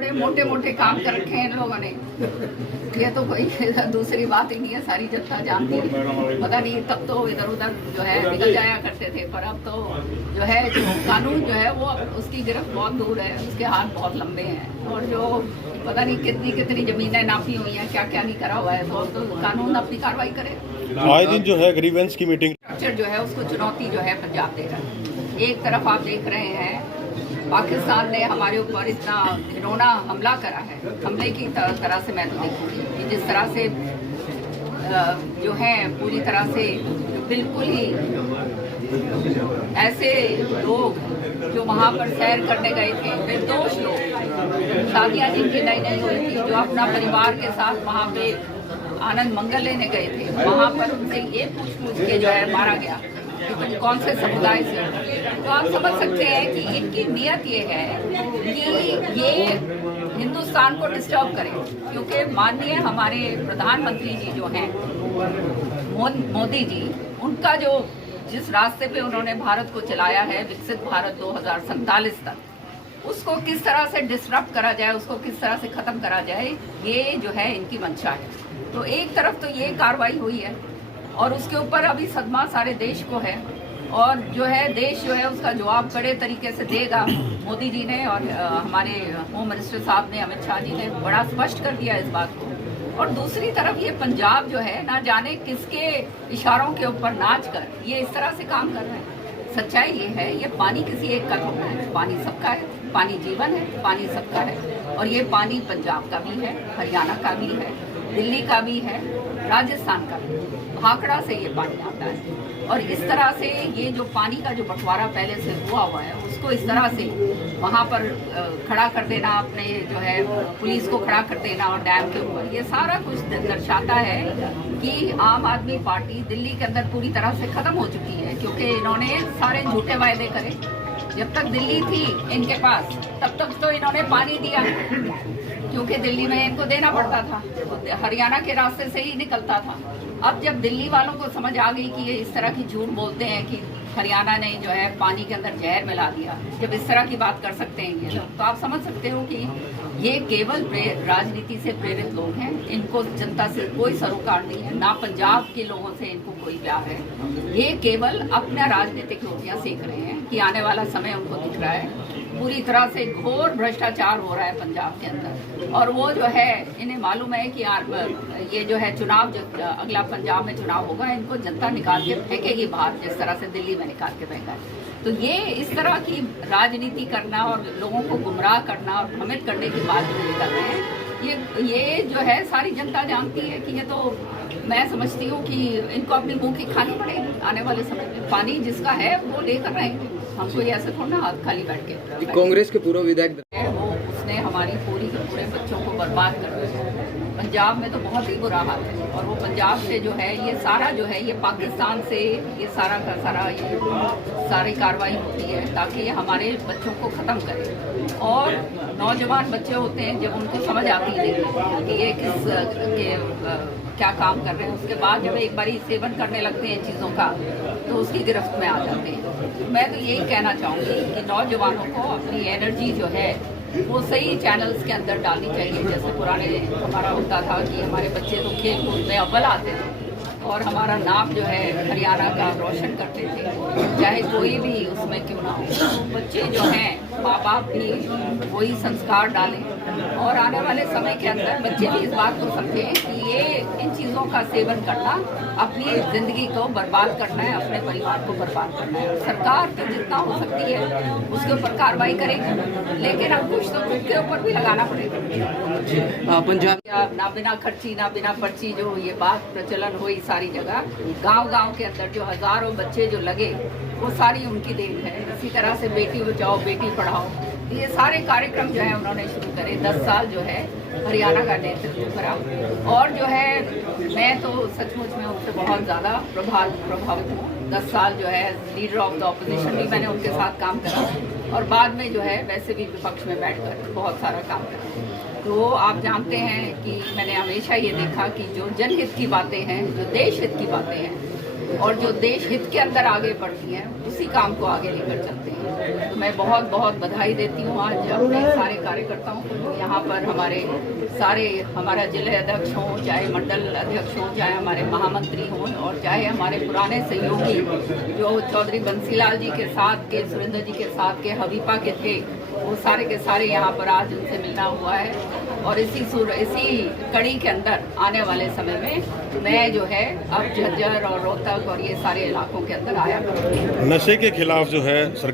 बड़े मोटे मोटे काम कर रखे हैं इन लोगों ने। ये तो कोई दूसरी बात ही नहीं है, सारी जनता जानती है। पता नहीं तब तो इधर उधर जो है निकल जाया करते थे, पर अब तो जो है कानून जो है वो उसकी गिरफ्त बहुत दूर है, उसके हाथ बहुत लंबे हैं। और जो पता नहीं कितनी कितनी जमीनें नापी हुई हैं, क्या क्या नहीं करा हुआ है, तो कानून अपनी कार्रवाई करे। आए दिन जो है ग्रीवेंस की मीटिंग स्ट्रक्चर जो है उसको चुनौती जो है पंजाब दे रहा है। एक तरफ आप देख रहे हैं पाकिस्तान ने हमारे ऊपर इतना घिनौना हमला करा है। हमले की तरह से मैं तो देखूंगी कि जिस तरह से जो है पूरी तरह से बिल्कुल ही ऐसे लोग जो वहाँ पर सैर करने गए थे, निर्दोष लोग, शादियाँ जिनकी नई नई हुई थी, जो अपना परिवार के साथ वहाँ पे आनंद मंगल लेने गए थे, वहाँ पर उनसे ये पूछ के जो है मारा गया कि तुम कौन से समुदाय से। तो आप समझ सकते हैं कि इनकी नीयत ये है कि ये हिंदुस्तान को डिस्टर्ब करें, क्योंकि माननीय हमारे प्रधानमंत्री जी जो हैं मोदी जी, उनका जो जिस रास्ते पे उन्होंने भारत को चलाया है विकसित भारत 2047 तक, उसको किस तरह से डिस्टर्ब करा जाए, उसको किस तरह से ख़त्म करा जाए, ये जो है इनकी मंशा है। तो एक तरफ तो ये कार्रवाई हुई है और उसके ऊपर अभी सदमा सारे देश को है, और जो है देश जो है उसका जवाब बड़े तरीके से देगा। मोदी जी ने और हमारे होम मिनिस्टर साहब ने, अमित शाह जी ने बड़ा स्पष्ट कर दिया इस बात को। और दूसरी तरफ ये पंजाब जो है ना जाने किसके इशारों के ऊपर नाच कर ये इस तरह से काम कर रहे हैं। सच्चाई ये है, ये पानी किसी एक का थोड़ा है, पानी सबका है, पानी जीवन है, पानी सबका है। और ये पानी पंजाब का भी है, हरियाणा का भी है, दिल्ली का भी है, राजस्थान का भी, भाखड़ा से ये पानी आता है। और इस तरह से ये जो पानी का जो बंटवारा पहले से हुआ है, उसको इस तरह से वहाँ पर खड़ा कर देना, अपने जो है पुलिस को खड़ा कर देना और डैम के ऊपर, ये सारा कुछ दर्शाता है कि आम आदमी पार्टी दिल्ली के अंदर पूरी तरह से ख़त्म हो चुकी है। क्योंकि इन्होंने सारे झूठे वायदे करे। जब तक दिल्ली थी इनके पास तब तक तो इन्होंने पानी दिया, क्योंकि दिल्ली में इनको देना पड़ता था, हरियाणा के रास्ते से ही निकलता था। अब जब दिल्ली वालों को समझ आ गई कि ये इस तरह की झूठ बोलते हैं कि हरियाणा ने जो है पानी के अंदर जहर मिला दिया, जब इस तरह की बात कर सकते हैं ये लोग, तो आप समझ सकते हो कि ये केवल राजनीति से प्रेरित लोग हैं। इनको जनता से कोई सरोकार नहीं है, ना पंजाब के लोगों से इनको कोई प्यार है। ये केवल अपना राजनीतिक रोटियां सेक रहे हैं कि आने वाला समय उनको दिख रहा है। पूरी तरह से घोर भ्रष्टाचार हो रहा है पंजाब के अंदर, और वो जो है इन्हें मालूम है कि ये जो है चुनाव, जो अगला पंजाब में चुनाव होगा, इनको जनता निकाल के फेंकेगी बाहर, जिस तरह से दिल्ली में निकाल के फेंका है। तो ये इस तरह की राजनीति करना और लोगों को गुमराह करना और भ्रमित करने की बात जो ये कर रहे हैं, ये जो है सारी जनता जानती है कि ये तो, मैं समझती हूँ कि इनको अपनी मुंह की खानी पड़ेगी आने वाले समय में। पानी जिसका है वो लेकर रहेंगे, हमको ये ऐसे थोड़ा हाथ खाली बैठ के। कांग्रेस के पूर्व विधायक वो उसने हमारी पूरे बच्चों को बर्बाद कर दिया। पंजाब में तो बहुत ही बुरा हाल है, और वो पंजाब से जो है ये सारा जो है ये पाकिस्तान से ये सारा का सारा ये सारी कार्रवाई होती है ताकि ये हमारे बच्चों को ख़त्म करे। और नौजवान बच्चे होते हैं, जब उनको समझ आती है कि ये क्या काम कर रहे हैं, उसके बाद जब एक बारी सेवन करने लगते हैं चीज़ों का, तो उसकी गिरफ्त में आ जाते हैं। मैं तो यही कहना चाहूँगी कि नौजवानों को अपनी एनर्जी जो है वो सही चैनल्स के अंदर डालनी चाहिए। जैसे पुराने हमारा होता था कि हमारे बच्चे तो खेल कूद में अव्वल आते थे और हमारा नाम जो है हरियाणा का रोशन करते थे, चाहे कोई भी उसमें क्यों ना हो। तो बच्चे जो हैं, माँ बाप भी वही संस्कार डालें, और आने वाले समय के अंदर बच्चे भी इस बात को समझें कि ये इन चीज़ों का सेवन करना अपनी ज़िंदगी को बर्बाद करना है, अपने परिवार को बर्बाद करना है। सरकार तो जितना हो सकती है उसके ऊपर कार्रवाई करेगी, लेकिन अब कुछ तो खुद के ऊपर भी लगाना पड़ेगा। पंजाब ना बिना खर्ची ना बिना पर्ची, जो ये बात प्रचलन हुई सारी जगह, गांव-गांव के अंदर जो हजारों बच्चे जो लगे, वो सारी उनकी देन है। इसी तरह से बेटी बचाओ बेटी पढ़ाओ, ये सारे कार्यक्रम जो है उन्होंने शुरू करे। 10 साल जो है हरियाणा का नेतृत्व करा, और जो है मैं तो सचमुच में उनसे बहुत ज़्यादा प्रभावित हूँ। 10 साल जो है लीडर ऑफ द ऑपोजिशन भी मैंने उनके साथ काम करा, और बाद में जो है वैसे भी विपक्ष में बैठकर बहुत सारा काम करा। तो आप जानते हैं कि मैंने हमेशा ये देखा कि जो जनहित की बातें हैं, जो देश हित की बातें हैं, और जो देश हित के अंदर आगे बढ़ती हैं उसी काम को आगे लेकर चलते हैं। मैं बहुत बहुत बधाई देती हूँ आज अपने सारे कार्यकर्ताओं को। यहाँ पर हमारा जिले अध्यक्ष हों, चाहे मंडल अध्यक्ष हों, चाहे हमारे महामंत्री हों और चाहे हमारे पुराने सहयोगी जो चौधरी बंसीलाल जी के साथ के, सुरेंद्र जी के साथ के, हबीपा के थे, वो सारे के सारे यहाँ पर आज उनसे मिलना हुआ है। और इसी कड़ी के अंदर आने वाले समय में मैं जो है अब झज्जर और रोहतक और ये सारे इलाकों के अंदर आया करूँगी। नशे के खिलाफ जो है सरकार